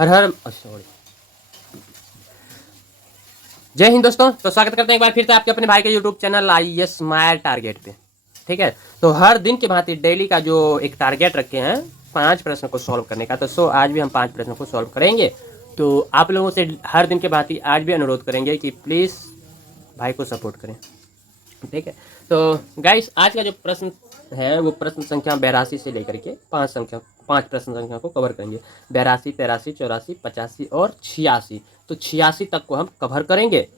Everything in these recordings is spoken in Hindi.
हर हर सॉरी जय हिंद दोस्तों। तो स्वागत करते हैं एक बार फिर से आपके अपने भाई के YouTube channel IAS my target पे। ठीक है, तो हर दिन की भांति डेली का जो एक टारगेट रखे हैं 5 प्रश्न को सॉल्व करने का, तो आज भी हम 5 प्रश्नों को सॉल्व करेंगे। तो आप लोगों से हर दिन की भांति आज भी अनुरोध करेंगे कि प्लीज़ भाई को सपोर्ट करें। ठीक है, तो गाइस आज का जो प्रश्न है वो प्रश्न संख्या 82 से लेकर के 5 प्रश्न संख्या को कवर करेंगे। 82, 83, 84, 85 और 86। तो 86 तक को हम कवर करेंगे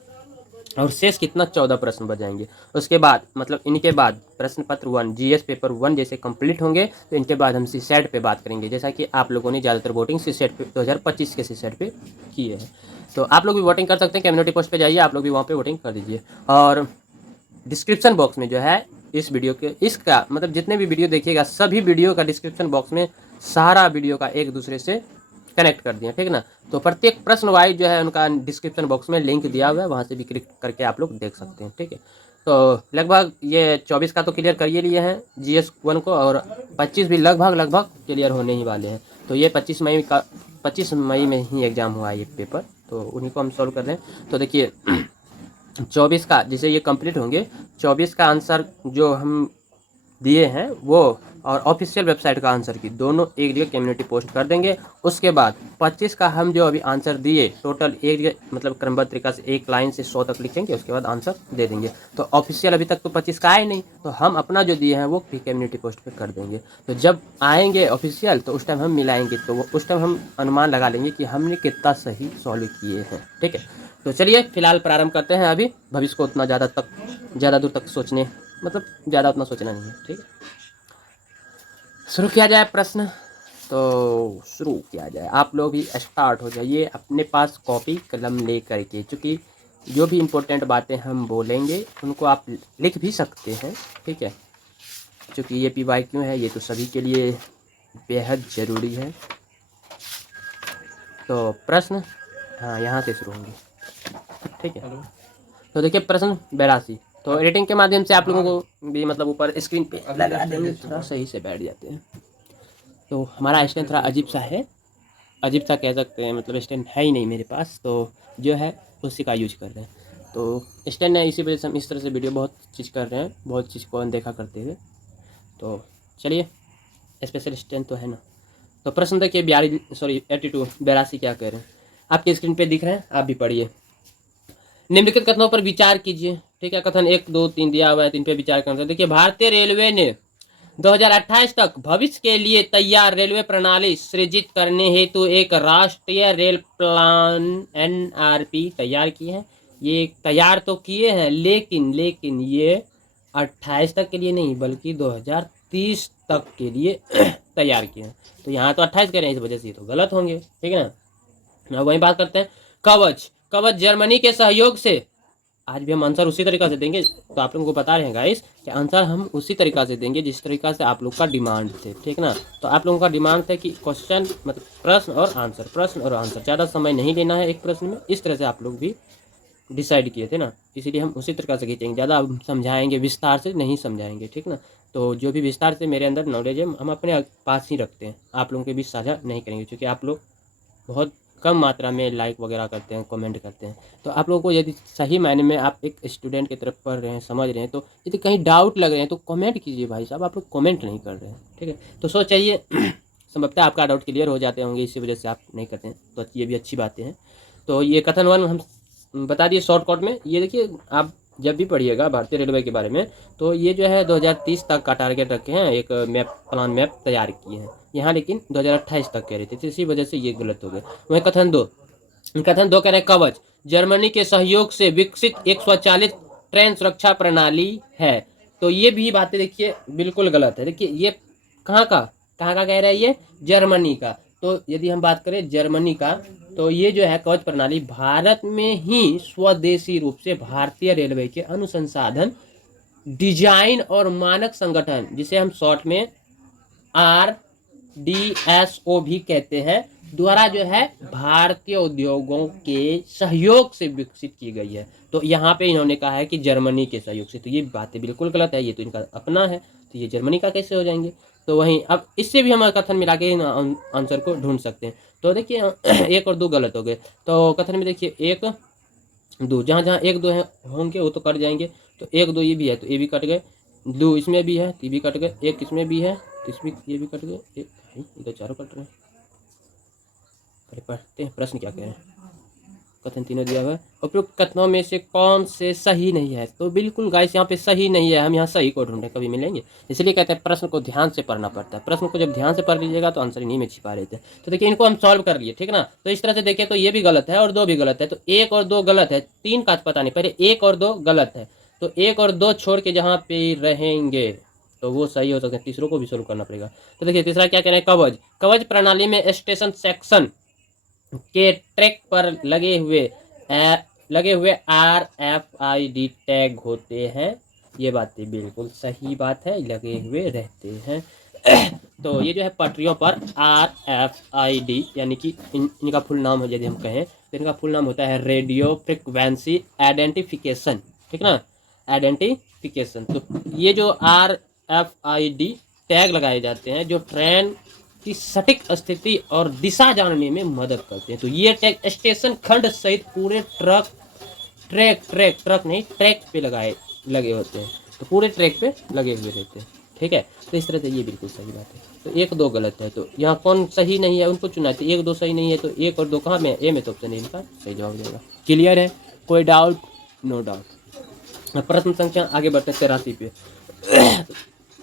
और शेष कितना 14 प्रश्न बच जाएंगे। उसके बाद मतलब इनके बाद प्रश्न पत्र 1 GS पेपर 1 जैसे कंप्लीट होंगे तो इनके बाद हम सीसेट पे बात करेंगे, जैसा कि आप लोगों ने ज़्यादातर वोटिंग सीसेट पे 2025 के सीसेट पे किए हैं। तो आप लोग भी वोटिंग कर सकते हैं, कम्युनिटी पोस्ट पे जाइए, आप लोग भी वहाँ पे वोटिंग कर दीजिए। और डिस्क्रिप्शन बॉक्स में जो है इस वीडियो के इसका मतलब जितने भी वीडियो देखिएगा सभी वीडियो का डिस्क्रिप्शन बॉक्स में सारा वीडियो का एक दूसरे से कनेक्ट कर दिया, ठीक ना। तो प्रत्येक प्रश्न वाइज जो है उनका डिस्क्रिप्शन बॉक्स में लिंक दिया हुआ है, वहाँ से भी क्लिक करके आप लोग देख सकते हैं। ठीक है, तो लगभग ये 24 का तो क्लियर कर ही लिए हैं GS 1 को, और 25 भी लगभग क्लियर होने ही वाले हैं। तो ये 25 मई में ही एग्ज़ाम हुआ है ये पेपर, तो उन्हीं को हम सॉल्व कर रहे हैं। तो देखिए 24 का जिसे ये कंप्लीट होंगे 24 का आंसर जो हम दिए हैं वो और ऑफिशियल वेबसाइट का आंसर की दोनों एक जगह कम्युनिटी पोस्ट कर देंगे। उसके बाद 25 का हम जो अभी आंसर दिए टोटल एक जगह मतलब क्रमबद्ध तरीका से एक लाइन से 100 तक लिखेंगे, उसके बाद आंसर दे देंगे। तो ऑफिशियल अभी तक तो 25 का आए नहीं, तो हम अपना जो दिए हैं वो कम्युनिटी पोस्ट पे कर देंगे। तो जब आएंगे ऑफिशियल तो उस टाइम हम मिलाएंगे, तो उस टाइम हम अनुमान लगा लेंगे कि हमने कितना सही सॉल्व किए हैं। ठीक है, तो चलिए फिलहाल प्रारंभ करते हैं। अभी भविष्य को उतना ज़्यादा दूर तक सोचने मतलब ज़्यादा उतना सोचना नहीं है। ठीक है, शुरू किया जाए प्रश्न। तो शुरू किया जाए, आप लोग भी स्टार्ट हो जाइए अपने पास कॉपी कलम ले करके, क्योंकि जो भी इम्पोर्टेंट बातें हम बोलेंगे उनको आप लिख भी सकते हैं। ठीक है, क्योंकि ये PYQ है, ये तो सभी के लिए बेहद ज़रूरी है। तो प्रश्न हाँ यहाँ से शुरू होंगे। ठीक है, तो देखिए प्रश्न 82। तो एडिटिंग के माध्यम से आप लोगों को भी मतलब ऊपर स्क्रीन पे लगा देंगे, थोड़ा सही से बैठ जाते हैं। तो हमारा स्टैंड थोड़ा अजीब सा है, अजीब सा कह सकते हैं, मतलब स्टैंड है ही नहीं मेरे पास, तो जो है उसी का यूज कर रहे हैं। तो स्टैंड है, इसी वजह से हम इस तरह से वीडियो बहुत चीज़ कर रहे हैं, बहुत चीज़ को अनदेखा करते हुए। तो चलिए स्पेशल स्टैंड तो है ना। तो प्रश्न देखिए 82 क्या कह रहे हैं, आपकी स्क्रीन पे दिख रहे हैं, आप भी पढ़िए। निम्नलिखित कथनों पर विचार कीजिए। ठीक है, कथन 1, 2, 3 दिया हुआ है, 3 पे विचार करना। देखिए भारतीय रेलवे ने 2028 तक भविष्य के लिए तैयार रेलवे प्रणाली सृजित करने हेतु एक राष्ट्रीय रेल प्लान NRP तैयार की है। ये तैयार तो किए हैं, लेकिन ये 28 तक के लिए नहीं बल्कि 2030 तक के लिए तैयार किए हैं। तो यहाँ तो 28 कह रहे हैं, इस वजह से ये तो गलत होंगे। ठीक है ना। वही बात करते हैं। कवच जर्मनी के सहयोग से, आज भी हम आंसर उसी तरीका से देंगे। तो आप लोगों को बता रहे हैं गाइस कि आंसर हम उसी तरीका से देंगे जिस तरीका से आप लोग का डिमांड थे। ठीक ना, तो आप लोगों का डिमांड था कि क्वेश्चन मतलब प्रश्न और आंसर, ज़्यादा समय नहीं लेना है एक प्रश्न में, इस तरह से आप लोग भी डिसाइड किए थे ना, इसीलिए हम उसी तरीका से खींचेंगे। ज़्यादा समझाएंगे विस्तार से नहीं समझाएंगे। ठीक ना, तो जो भी विस्तार से मेरे अंदर नॉलेज है हम अपने पास ही रखते हैं, आप लोगों के बीच साझा नहीं करेंगे, क्योंकि आप लोग बहुत कम मात्रा में लाइक वगैरह करते हैं, कमेंट करते हैं। तो आप लोगों को यदि सही मायने में आप एक स्टूडेंट की तरफ पढ़ रहे हैं, समझ रहे हैं, तो यदि कहीं डाउट लग रहे हैं तो कमेंट कीजिए भाई साहब, आप लोग कमेंट नहीं कर रहे हैं। ठीक है, तो सोचिए संभवतः आपका डाउट क्लियर हो जाते होंगे, इसी वजह से आप नहीं करते हैं, तो ये भी अच्छी बातें हैं। तो ये कथन 1 हम बता दिए शॉर्टकट में। ये देखिए आप जब भी पढ़िएगा भारतीय रेलवे के बारे में, तो ये जो है 2030 तक का टारगेट रखे हैं, एक प्लान मैप तैयार किए हैं यहाँ, लेकिन 2028 तक कह रहे थे, तो इसी वजह से ये गलत हो गया। वहीं कथन 2 कह रहे हैं कवच जर्मनी के सहयोग से विकसित एक स्वचालित ट्रेन सुरक्षा प्रणाली है। तो ये भी बातें देखिए बिल्कुल गलत है। देखिए ये कहाँ का कह रहा है, ये जर्मनी का। तो यदि हम बात करें जर्मनी का, तो ये जो है कवच प्रणाली भारत में ही स्वदेशी रूप से भारतीय रेलवे के अनुसंधान डिजाइन और मानक संगठन, जिसे हम शॉर्ट में RDSO भी कहते हैं, द्वारा जो है भारतीय उद्योगों के सहयोग से विकसित की गई है। तो यहाँ पे इन्होंने कहा है कि जर्मनी के सहयोग से, तो ये बातें बिल्कुल गलत है, ये तो इनका अपना है, तो ये जर्मनी का कैसे हो जाएंगे। तो वहीं अब इससे भी हम कथन मिला के आंसर को ढूंढ सकते हैं। तो देखिए 1 और 2 गलत हो गए। तो कथन में देखिए 1 2, जहाँ जहाँ 1 2 है होंगे वो तो कट जाएंगे। तो 1 2 ये भी है तो ये भी कट गए, 2 इसमें भी है तो ये भी कट गए, 1 इसमें भी है तो इसमें ये भी कट गए, एक ये तो चारों कट रहे हैं। पहले पढ़ते हैं प्रश्न क्या कह रहे हैं। कथन तीनों दिया हुआ है, उपयुक्त कथनों में से कौन से सही नहीं है। तो बिल्कुल गाइस यहाँ पे सही नहीं है, हम यहाँ सही को ढूंढे कभी मिलेंगे, इसलिए कहते हैं प्रश्न को ध्यान से पढ़ना पड़ता है। प्रश्न को जब ध्यान से पढ़ लीजिएगा तो आंसर इन्हीं में छिपा रहते हैं। तो देखिए इनको हम सॉल्व कर लिए, ठीक ना। तो इस तरह से देखिए तो ये भी गलत है और 2 भी गलत है, तो 1 और 2 गलत है, 3 का पता नहीं, पहले 1 और 2 गलत है। तो 1 और 2 छोड़ के जहाँ पे रहेंगे तो वो सही हो सकते हैं, तीसरों को भी सोल्व करना पड़ेगा। तो देखिए तीसरा क्या कह रहे हैं, कवच। कवच प्रणाली में स्टेशन सेक्शन के ट्रैक पर लगे हुए RFID टैग होते हैं। ये बातें बिल्कुल सही बात है, लगे हुए रहते हैं। तो ये जो है पटरियों पर RFID यानी कि इनका फुल नाम है, यदि हम कहें तो इनका फुल नाम होता है रेडियो फ्रिक्वेंसी आइडेंटिफिकेशन, ठीक ना, आइडेंटिफिकेशन। तो ये जो RFID टैग लगाए जाते हैं जो ट्रेन की सटीक स्थिति और दिशा जानने में मदद करते हैं। तो ये टैग स्टेशन खंड सहित पूरे ट्रैक पे लगे होते हैं। तो पूरे ट्रैक पे लगे हुए रहते हैं, ठीक है। तो इस तरह से ये बिल्कुल सही बात है। तो 1 2 गलत है, तो यहाँ कौन सही नहीं है उनको चुना। तो 1 2 सही नहीं है, तो 1 और 2 कहाँ में, ए में, तो ऑप्शन इनका सही जवाब देगा। क्लियर है, कोई डाउट? No doubt. प्रश्न संख्या आगे बढ़ते 83 पे।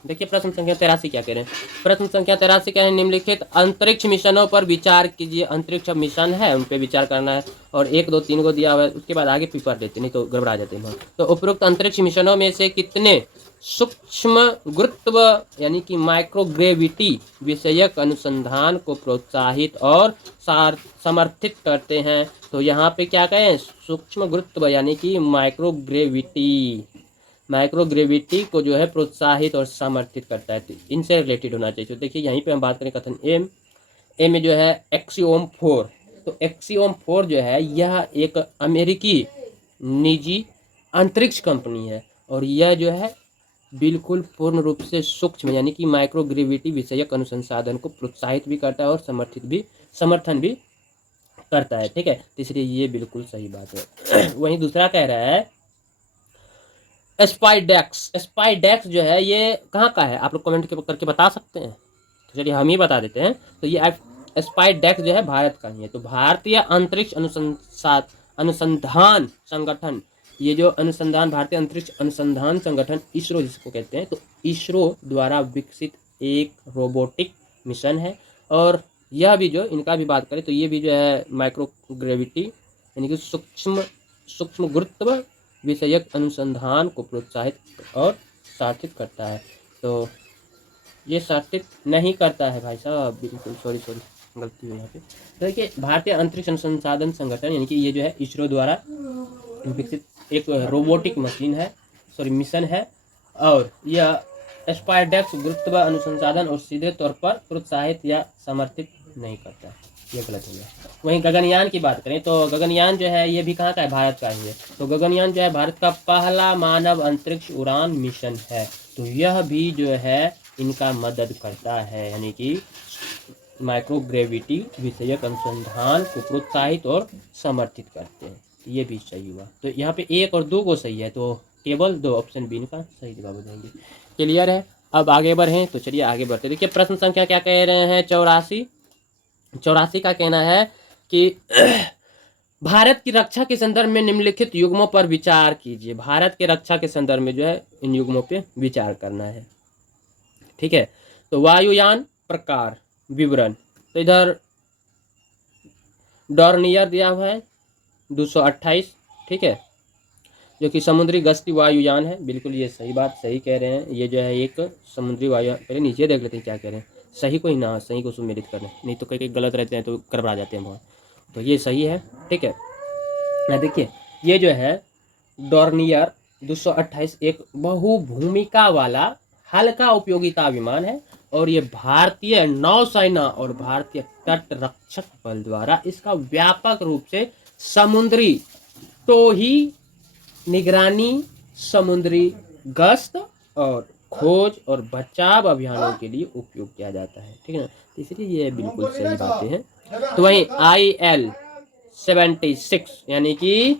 देखिए प्रश्न संख्या 83 क्या कह रहे हैं। प्रश्न संख्या 83 क्या है, निम्नलिखित अंतरिक्ष मिशनों पर विचार कीजिए। अंतरिक्ष मिशन है उन पर विचार करना है, और 1 2 3 को दिया हुआ है, उसके बाद आगे पेपर देते नहीं तो गड़बड़ा जाते हैं। तो उपरोक्त अंतरिक्ष मिशनों में से कितने सूक्ष्म गुरुत्व यानी कि माइक्रोग्रेविटी विषयक अनुसंधान को प्रोत्साहित और समर्थित करते हैं। तो यहाँ पे क्या कहें, सूक्ष्म गुरुत्व यानी कि माइक्रोग्रेविटी को जो है प्रोत्साहित और समर्थित करता है, तो इनसे रिलेटेड होना चाहिए। तो देखिए यहीं पे हम बात करें कथन ए में जो है एक्सियोम 4। तो एक्सियोम 4 जो है यह एक अमेरिकी निजी अंतरिक्ष कंपनी है, और यह जो है बिल्कुल पूर्ण रूप से सूक्ष्म यानी कि माइक्रोग्रेविटी विषयक अनुसंधान को प्रोत्साहित भी करता है और समर्थन भी करता है, ठीक है। तो इसलिए ये बिल्कुल सही बात है। वहीं दूसरा कह रहा है स्पाइडेक्स जो है ये कहाँ का है, आप लोग कमेंट करके बता सकते हैं। तो चलिए हम ही बता देते हैं। तो ये स्पाइडेक्स जो है भारत का ही है। तो भारतीय अंतरिक्ष अनुसंधान संगठन, ये जो अनुसंधान भारतीय अंतरिक्ष अनुसंधान संगठन इसरो जिसको कहते हैं, तो इसरो द्वारा विकसित एक रोबोटिक मिशन है। और यह भी जो इनका भी बात करें तो ये भी जो है माइक्रोग्रेविटी यानी कि सूक्ष्म गुरुत्व विषयक अनुसंधान को प्रोत्साहित और सार्थिक करता है। तो ये सार्थिक नहीं करता है भाई साहब, बिल्कुल सॉरी गलती हुई यहाँ पे। तो देखिए भारतीय अंतरिक्ष अनुसंधान संगठन यानी कि ये जो है इसरो द्वारा विकसित एक रोबोटिक मिशन है, और यह स्पाइडेक्स गुरुत्व अनुसंधान और सीधे तौर पर प्रोत्साहित या समर्थित नहीं करता, ये गलत हो गया। वहीं गगनयान की बात करें तो गगनयान जो है ये भी कहाँ का है, भारत का ही है। तो गगनयान जो है भारत का पहला मानव अंतरिक्ष उड़ान मिशन है। तो यह भी जो है इनका मदद करता है यानी कि माइक्रोग्रेविटी विषयक अनुसंधान को प्रोत्साहित और समर्थित करते हैं। ये भी सही हुआ। तो यहाँ पे 1 और 2 को सही है, तो केवल 2 ऑप्शन बी का सही जवाब हो जाएंगे। क्लियर है, अब आगे बढ़ें। तो चलिए आगे बढ़ते। देखिए प्रश्न संख्या क्या कह रहे हैं, 84 का कहना है कि भारत की रक्षा के संदर्भ में निम्नलिखित युग्मों पर विचार कीजिए। भारत के रक्षा के संदर्भ में जो है इन युग्मों पे विचार करना है, ठीक है। तो वायुयान प्रकार विवरण, तो इधर डॉर्नियर दिया हुआ है 228, ठीक है, जो कि समुद्री गश्ती वायुयान है। बिल्कुल ये सही बात सही कह रहे हैं। ये जो है एक समुद्री वायुयान, पहले नीचे देख लेते हैं क्या कह रहे हैं, सही को ही ना, सही को सुमेलित कर लें, नहीं तो कई गलत रहते हैं तो गड़बड़ा जाते हैं बहुत। तो ये सही है, ठीक है। देखिए ये जो है डॉर्नियर 228 एक बहुभूमिका वाला हल्का उपयोगिता विमान है, और ये भारतीय नौसेना और भारतीय तट रक्षक बल द्वारा इसका व्यापक रूप से समुद्री टोही, निगरानी, समुद्री गश्त और खोज और बचाव अभियानों के लिए उपयोग किया जाता है, ठीक है ना। इसलिए ये बिल्कुल सही बातें हैं। तो वहीं IL-76 यानी कि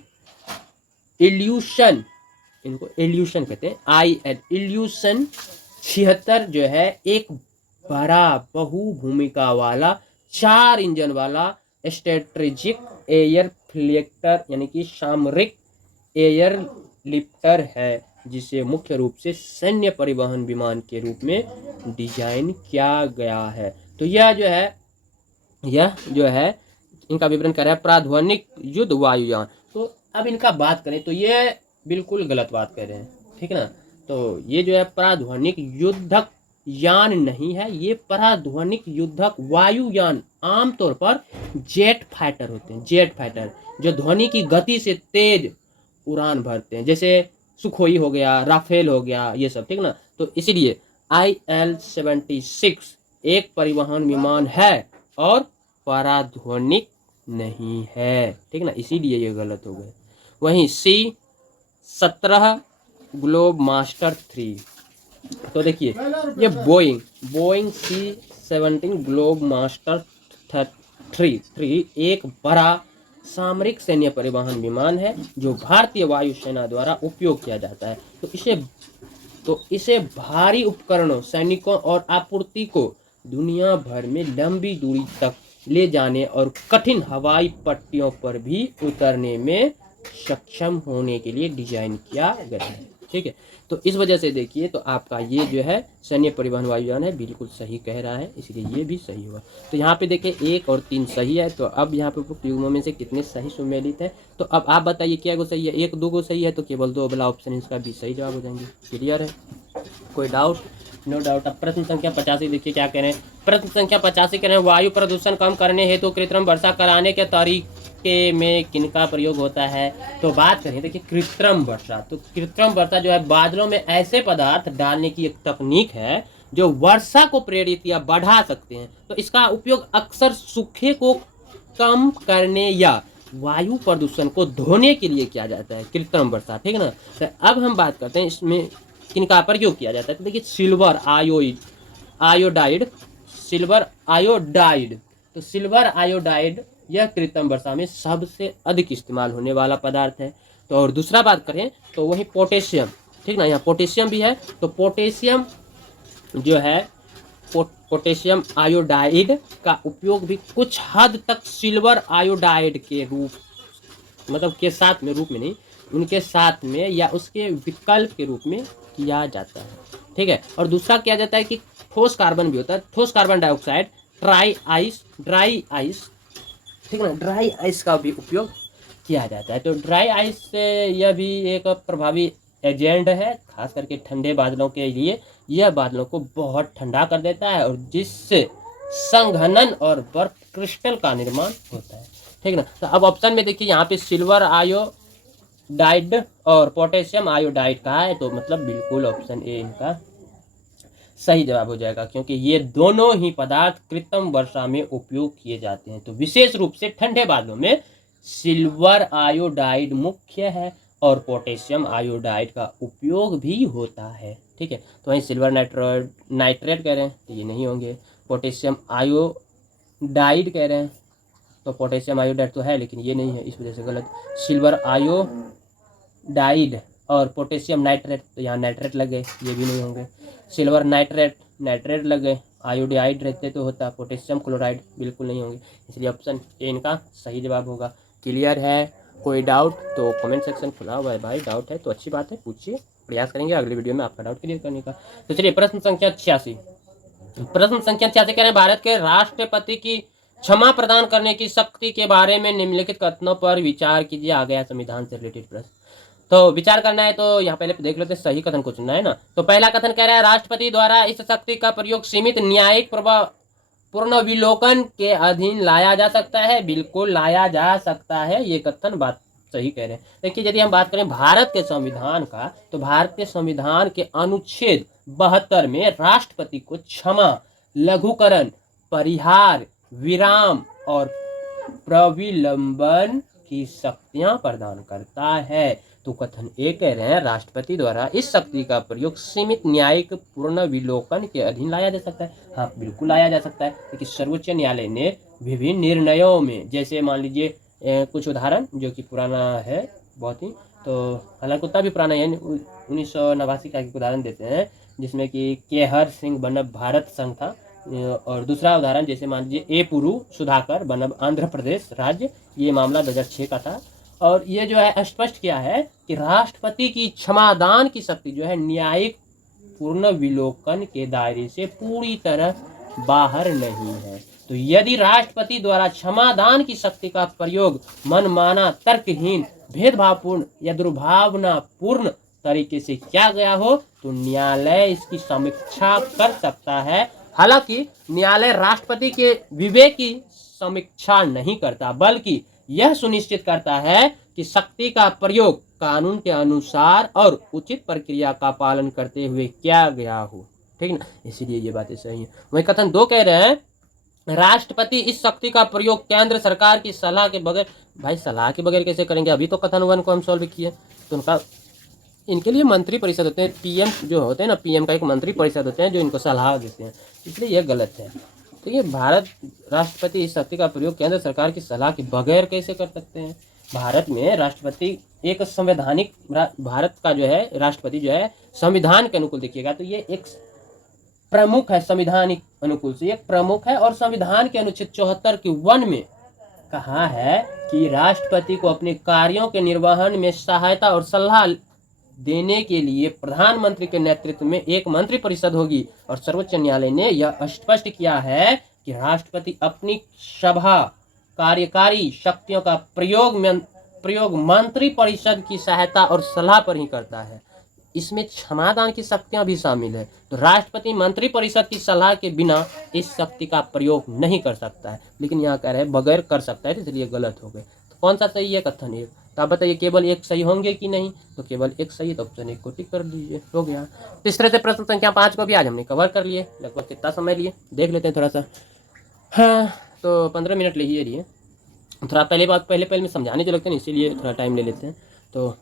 इल्यूशन, इनको इल्यूशन कहते हैं, इल्यूशन 76 जो है एक बड़ा बहुभूमिका वाला 4 इंजन वाला स्ट्रेटेजिक एयर फ्लिक्टर यानी कि सामरिक एयर लिफ्टर है, जिसे मुख्य रूप से सैन्य परिवहन विमान के रूप में डिजाइन किया गया है। तो यह जो है इनका विवरण कर रहा है प्राध्वनिक युद्ध वायुयान। तो अब इनका बात करें तो ये बिल्कुल गलत बात कह रहे हैं, ठीक है ना। तो ये जो है प्राध्वनिक युद्धक यान नहीं है, ये प्राध्वनिक युद्धक वायुयान आमतौर पर जेट फाइटर होते हैं, जेट फाइटर जो ध्वनि की गति से तेज उड़ान भरते हैं, जैसे सुखोई हो गया, राफेल हो गया, ये सब, ठीक ना। तो इसीलिए IL-76 एक परिवहन विमान है और पराध्वनिक नहीं है, ठीक ना, इसीलिए ये गलत हो गए। वहीं C-17 ग्लोब मास्टर 3, तो देखिए ये बोइंग C-17 ग्लोब मास्टर 3 एक बड़ा सामरिक सैन्य परिवहन विमान है जो भारतीय वायुसेना द्वारा उपयोग किया जाता है। तो इसे भारी उपकरणों, सैनिकों और आपूर्ति को दुनिया भर में लंबी दूरी तक ले जाने और कठिन हवाई पट्टियों पर भी उतरने में सक्षम होने के लिए डिजाइन किया गया है, ठीक है। तो इस वजह से देखिए, तो आपका ये जो है सैन्य परिवहन वायुयान है, बिल्कुल सही कह रहा है, इसलिए ये भी सही हुआ। तो यहाँ पे देखिए 1 और 3 सही है। तो अब यहाँ पे उपयुक्त युग्मों में से कितने सही सुमेलित है, तो अब आप बताइए क्या को सही है। 1 2 को सही है तो केवल 2 वाला ऑप्शन इसका भी सही जवाब हो जाएंगे। क्लियर है, कोई डाउट? No doubt. अब प्रश्न संख्या 85 देखिए क्या कह रहे हैं। प्रश्न संख्या 85 कह रहे हैं वायु प्रदूषण कम करने हेतु कृत्रिम वर्षा कराने के तरीके में किनका प्रयोग होता है। तो बात करें देखिए कृत्रिम वर्षा, तो कृत्रिम वर्षा जो है बादलों में ऐसे पदार्थ डालने की एक तकनीक है जो वर्षा को प्रेरित या बढ़ा सकते हैं। तो इसका उपयोग अक्सर सूखे को कम करने या वायु प्रदूषण को धोने के लिए किया जाता है, कृत्रिम वर्षा, ठीक है ना। तो अब हम बात करते हैं इसमें किनका प्रयोग किया जाता है। तो देखिए सिल्वर आयोडाइड, तो सिल्वर आयोडाइड यह कृत्रिम वर्षा में सबसे अधिक इस्तेमाल होने वाला पदार्थ है। तो और दूसरा बात करें तो वही पोटेशियम, ठीक ना, यहाँ पोटेशियम भी है। तो पोटेशियम जो है पोटेशियम आयोडाइड का उपयोग भी कुछ हद तक सिल्वर आयोडाइड के रूप मतलब के साथ में, रूप में नहीं, उनके साथ में या उसके विकल्प के रूप में किया जाता है, ठीक है। और दूसरा किया जाता है कि ठोस कार्बन भी होता है, ठोस कार्बन डाइऑक्साइड, ड्राई आइस, ठीक है ना, ड्राई आइस का भी उपयोग किया जाता है। तो ड्राई आइस से यह भी एक प्रभावी एजेंट है, खास करके ठंडे बादलों के लिए। यह बादलों को बहुत ठंडा कर देता है और जिससे संघनन और बर्फ क्रिस्टल का निर्माण होता है, ठीक ना। तो अब ऑप्शन में देखिए यहाँ पे सिल्वर आयोडाइड और पोटेशियम आयोडाइड का है, तो मतलब बिल्कुल ऑप्शन ए इनका सही जवाब हो जाएगा, क्योंकि ये दोनों ही पदार्थ कृत्रिम वर्षा में उपयोग किए जाते हैं। तो विशेष रूप से ठंडे बादलों में सिल्वर आयोडाइड मुख्य है और पोटेशियम आयोडाइड का उपयोग भी होता है, ठीक है। तो वहीं सिल्वर नाइट्रेट कह रहे हैं तो ये नहीं होंगे, पोटेशियम आयोडाइड कह रहे हैं तो पोटेशियम आयोडाइड तो है लेकिन ये नहीं है, इस वजह से गलत। सिल्वर आयोडाइड और पोटेशियम नाइट्रेट, तो यहाँ नाइट्रेट लग गए, ये भी नहीं होंगे। सिल्वर नाइट्रेट लग गए, आयोडाइड रहते तो होता, पोटेशियम क्लोराइड बिल्कुल नहीं होंगे, इसलिए ऑप्शन ए इनका सही जवाब होगा। क्लियर है, कोई डाउट तो कमेंट सेक्शन खुला हुआ है भाई, डाउट है तो अच्छी बात है, पूछिए, प्रयास करेंगे अगले वीडियो में आपका डाउट क्लियर करने का। तो चलिए प्रश्न संख्या 86 कह रहे हैं भारत के राष्ट्रपति की क्षमा प्रदान करने की शक्ति के बारे में निम्नलिखित कथनों पर विचार कीजिए। आ गया संविधान से रिलेटेड प्रश्न, तो विचार करना है तो यहाँ पहले देख लेते हैं, सही कथन को चुनना है ना। तो पहला कथन कह रहा है राष्ट्रपति द्वारा इस शक्ति का प्रयोग सीमित न्यायिक पुनर्विलोकन के अधीन लाया जा सकता है। बिल्कुल लाया जा सकता है, ये कथन बात सही कह रहे हैं। देखिए यदि हम बात करें भारत के संविधान का, तो भारत के संविधान के अनुच्छेद 72 में राष्ट्रपति को क्षमा, लघुकरण, परिहार, विराम और प्रविलंबन की शक्तियां प्रदान करता है। तो कथन ए कह रहे हैं राष्ट्रपति द्वारा इस शक्ति का प्रयोग सीमित न्यायिक पुनर्विलोकन के अधीन लाया जा सकता है। हाँ बिल्कुल लाया जा सकता है, लेकिन सर्वोच्च न्यायालय ने विभिन्न निर्णयों में, जैसे मान लीजिए कुछ उदाहरण जो कि पुराना है बहुत ही, तो हालांकि उतना भी पुराना है, 1989 का एक उदाहरण देते हैं जिसमें कि केहर सिंह बनब भारत संघ था। और दूसरा उदाहरण जैसे मान लीजिए ए पुरु सुधाकर बनब आंध्र प्रदेश राज्य, ये मामला 2006 का था। और ये जो है स्पष्ट किया है कि राष्ट्रपति की क्षमादान की शक्ति जो है न्यायिक पूर्ण विलोकन के दायरे से पूरी तरह बाहर नहीं है। तो यदि राष्ट्रपति द्वारा क्षमादान की शक्ति का प्रयोग मनमाना, तर्कहीन, भेदभावपूर्ण या दुर्भावनापूर्ण तरीके से किया गया हो तो न्यायालय इसकी समीक्षा कर सकता है। हालांकि न्यायालय राष्ट्रपति के विवेक की समीक्षा नहीं करता, बल्कि यह सुनिश्चित करता है कि शक्ति का प्रयोग कानून के अनुसार और उचित प्रक्रिया का पालन करते हुए किया गया हो। ठीक ना, इसीलिए ये बातें सही है। वही कथन 2 कह रहे हैं राष्ट्रपति इस शक्ति का प्रयोग केंद्र सरकार की सलाह के बगैर, भाई सलाह के बगैर कैसे करेंगे? अभी तो कथन 1 को हम सॉल्व किए, तो उनका इनके लिए मंत्री परिषद होते हैं, पीएम जो होते हैं ना, पीएम का एक मंत्री परिषद होते हैं जो इनको सलाह देते हैं, इसलिए यह गलत है। तो ये भारत राष्ट्रपति इस शक्ति का प्रयोग केंद्र सरकार की सलाह के बगैर कैसे कर सकते हैं? भारत में राष्ट्रपति एक संवैधानिक, भारत का जो है राष्ट्रपति जो है संविधान के अनुकूल देखिएगा तो ये एक प्रमुख है, संविधानिक अनुकूल से एक प्रमुख है। और संविधान के अनुच्छेद 74 के 1 में कहा है कि राष्ट्रपति को अपने कार्यों के निर्वहन में सहायता और सलाह देने के लिए प्रधानमंत्री के नेतृत्व में एक मंत्री परिषद होगी। और सर्वोच्च न्यायालय ने यह स्पष्ट किया है कि राष्ट्रपति अपनी सभा कार्यकारी शक्तियों का प्रयोग मंत्री परिषद की सहायता और सलाह पर ही करता है। इसमें क्षमादान की शक्तियां भी शामिल है। तो राष्ट्रपति मंत्री परिषद की सलाह के बिना इस शक्ति का प्रयोग नहीं कर सकता है, लेकिन यहाँ कह रहे हैं बगैर कर सकता है, इसलिए गलत हो गए। तो कौन सा सही है? कथन 1। तो आप बताइए केवल 1 सही होंगे कि नहीं? तो केवल 1 सही, तो ऑप्शन 1 को टिक कर दीजिए, हो गया। इस तरह से प्रश्न संख्या 5 को भी आज हमने कवर कर लिए। लगभग कितना समय लिए देख लेते हैं थोड़ा सा। हाँ, तो 15 मिनट ले ही लिए। थोड़ा पहले में समझाने जो लगते हैं, इसीलिए थोड़ा टाइम ले लेते हैं। तो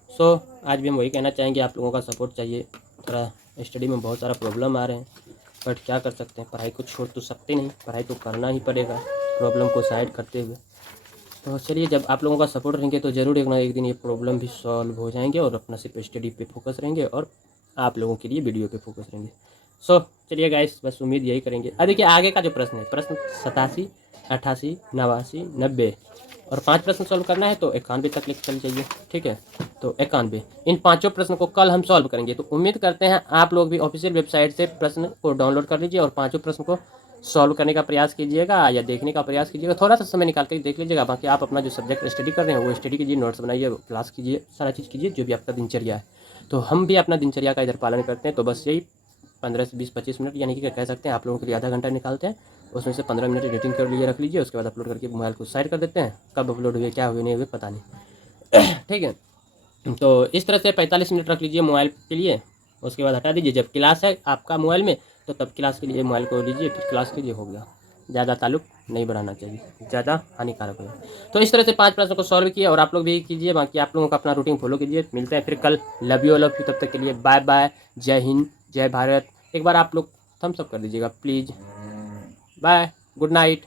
आज भी हम वही कहना चाहेंगे, आप लोगों का सपोर्ट चाहिए। थोड़ा स्टडी में बहुत सारा प्रॉब्लम आ रहे हैं, बट क्या कर सकते हैं, पढ़ाई को छोड़ तो सकते नहीं, पढ़ाई तो करना ही पड़ेगा प्रॉब्लम को साइड करते हुए। तो चलिए, जब आप लोगों का सपोर्ट रहेंगे तो ज़रूर एक ना एक दिन ये प्रॉब्लम भी सॉल्व हो जाएंगे और अपना सिर्फ स्टडी पे फोकस रहेंगे और आप लोगों के लिए वीडियो पे फोकस रहेंगे। चलिए गाइस, बस उम्मीद यही करेंगे। अब देखिए आगे का जो प्रश्न है, प्रश्न 87, 88, 89, 90 और 5 प्रश्न सॉल्व करना है, तो 91 तक लेकर चल जाइए। ठीक है, तो 91 इन 5 प्रश्न को कल हम सॉल्व करेंगे। तो उम्मीद करते हैं आप लोग भी ऑफिशियल वेबसाइट से प्रश्न को डाउनलोड कर लीजिए और 5 प्रश्न को सॉल्व करने का प्रयास कीजिएगा या देखने का प्रयास कीजिएगा। थोड़ा सा समय निकाल कर देख लीजिएगा। बाकी आप अपना जो सब्जेक्ट स्टडी कर रहे हैं वो स्टडी कीजिए, नोट्स बनाइए, क्लास कीजिए, सारा चीज़ कीजिए जो भी आपका दिनचर्या है। तो हम भी अपना दिनचर्या का इधर पालन करते हैं। तो बस यही 15 से 20-25 मिनट, यानी कि कह सकते हैं आप लोगों के लिए आधा घंटा निकालते हैं। उसमें से 15 मिनट एडिटिंग कर लिए रख लीजिए, उसके बाद अपलोड करके मोबाइल को साइड कर देते हैं। कब अपलोड हुए, क्या हुए, नहीं हुए, पता नहीं। ठीक है, तो इस तरह से 45 मिनट रख लीजिए मोबाइल के लिए, उसके बाद हटा दीजिए। जब क्लास है आपका मोबाइल में तो तब क्लास के लिए मोबाइल को लीजिए, फिर क्लास के लिए हो गया। ज़्यादा ताल्लुक नहीं बढ़ाना चाहिए, ज़्यादा हानिकारक है। तो इस तरह से 5 प्रश्नों को सॉल्व किए और आप लोग भी कीजिए। बाकी आप लोगों का अपना रूटीन फॉलो कीजिए। मिलते हैं फिर कल। लव यू, तब तक के लिए बाय बाय। जय हिंद, जय भारत। एक बार आप लोग थम्स अप कर दीजिएगा प्लीज़। Bye, good night.